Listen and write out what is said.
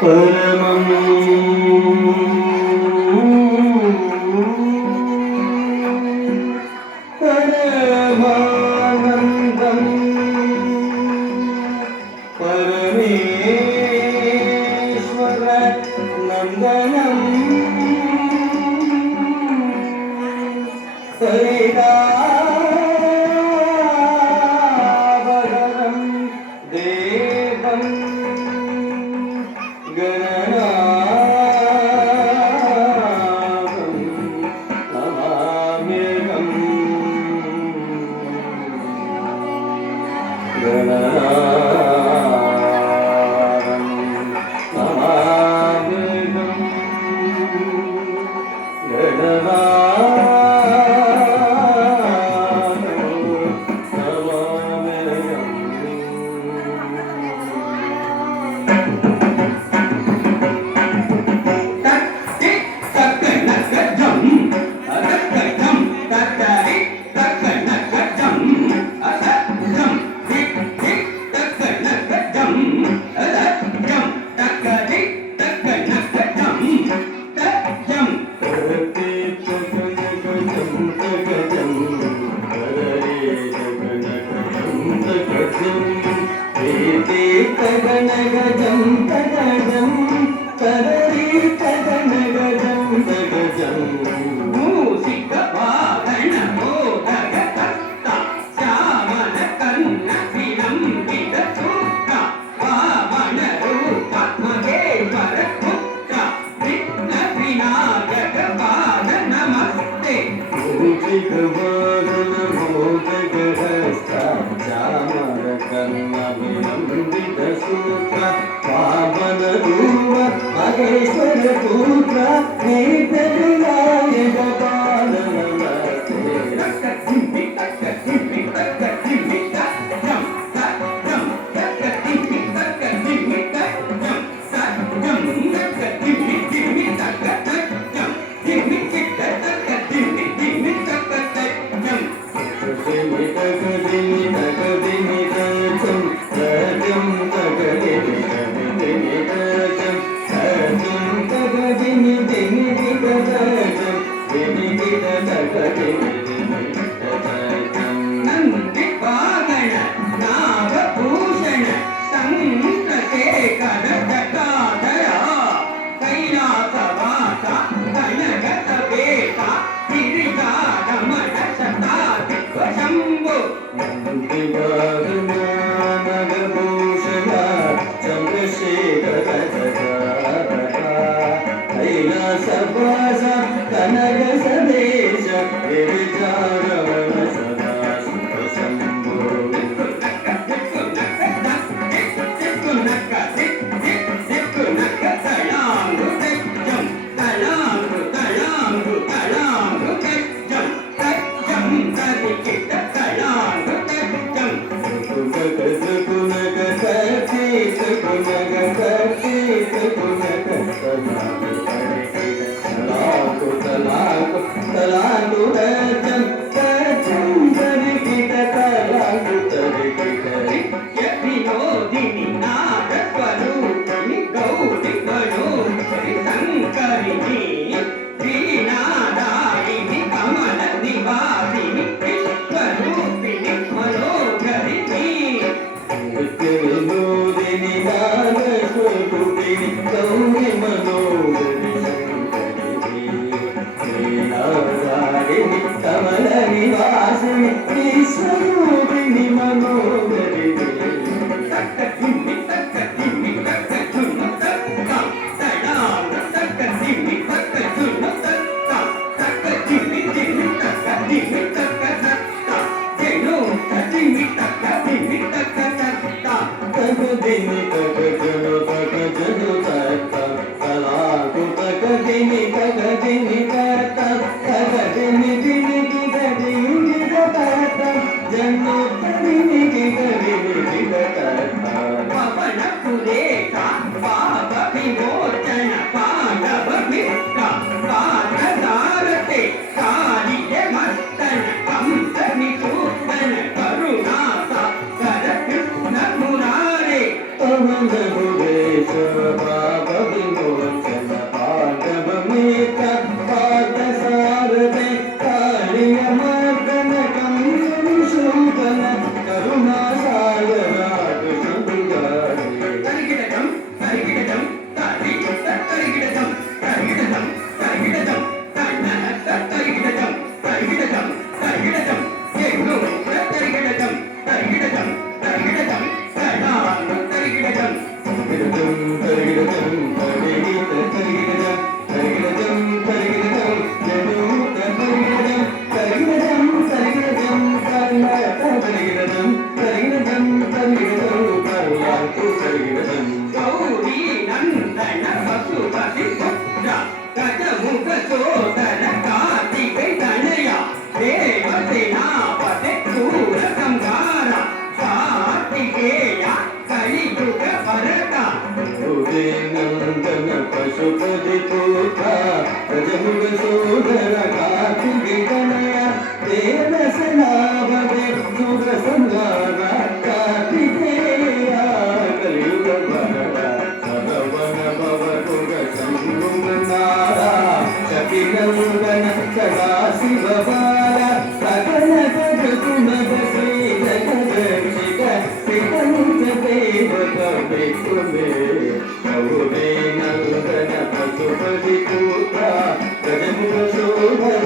परमं परमानन्दं परमेश्वर नन्दनं हरिदाभरणं देवं गणनाथं नमाम्यहम् गणनाथं नमाम्यहम् गणगजं तगजं कररी तगणगजं तगजं मूसिक वाहन मोदगकर्ता श्यामल कन्न विलम्बित सूत्र वामन रूप महेश्वर पुत्र विघ्न विनायक पाद नमस्ते मूषिक वाहन मोदगहस्ता श्यामल कन्न विलम्बित सूत्र पावन रूप महेश्वर पुत्र नित्य विनायक पाद नमस्ते रक्त धिम्मि तक धिम्मि तक धिम्मि तक जम तक जम तक धिम्मि तक धिम्मि तक जम तक जम तक धिम्मि धिम्मि तक तक जम धिम्मि तक तक धिम्मि धिम्मि तक तक जम धिम्मि तक धिम्मि तक धिम्मि तक जम जम तक धिम्मि धिम्मि तक जम जम तक धिम्मि धिम्मि तक जम धिम्मि तक धिम्मि धिम्मि तक जम नंदि वाहन नागभूषण संतशेखर जटाधरा कैलासवास गणगत वेदा गिरिजारमण शताधिप शंभो नंदि वाहन नागभूषण चंद्रशेखर जटाधरा कैलासवास कनक सदेश गिरिजारमण सदाशिव शंभो तलांगु रजम रजम तरिकित तलांगु तरिकित नित्य विनोदिनी नाद स्वरूपिणी गौरी मनोहरि शंकरिणी वीणादायिनी कमल निवासिनी विश्वरूपिणी मनोहरिणी नित्य विनोदिनी नाद स्वरूपिणी गौरी मनोहरि कमल निवासिनी विश्वरूपिणी मनोहरिणी तक धिम्मि तक धिम्मि तक झुम तक तड़ाम तक धिम्मि तक झुम तक धिम्मि धिम्मि तक धिम्मि तक जेनो धिम्मि तक धिम्मि तक तक धिम्मि तक जनो तक जनो तक तलाकु तक धिम्मि तक धिम्मि तक धिम्मि धिम्मि जन्नो धिम्मि धिम्मि पवन पुरेशा पाप विमोचन पांडव मित्र पाददारते कालिय मस्तन कंस निसूतन करुणासा कर कृष्ण मुरारे पवन पुरेशा पाप ಗೌರಿ ನಂದನ ವಸುಪತಿ ಪುತ್ರ ಗಜಮುಖ ಸೋದರ ಕಾರ್ತಿಕೈ ತನಯ ದೇವಸೇನಾಪತಿ ಕ್ರೂರ ಸಂಹಾರ ಕಾರ್ತಿಕೇಯ ಕಲಿಯುಗ ಭರತ ನಂದನ ಪಶುಪತಿ ಪುತ್ರ ಗಜಮುಖ ಸೋದರ ಕಾರ್ತಿಕೈ ತನಯ ದೇವಸೇನಾಪತಿ ಕ್ರೂರ ಸಂಹಾರ ಕಾರ್ತಿಕೇಯ ಕಲಿಯುಗ ಭರತ ಸದವನ ಭವತುಗ ಸಂಗುಮನಾರ ಶಕಿನಂದನ ಸದಾ ಶಿವಬಾಲ ಸಕಲ ಜಗತುನದ ಶ್ರೀ ಜಗದರ್ಶಿಕ ಶ್ರೀಕಂಠ ದೇವತ ವಿಕುಮೇ ಗೌರಿ ನಂದನ ಪಶುಪತಿ ಪುತ್ರ ಗಜಮುಖ ಶೋಭನ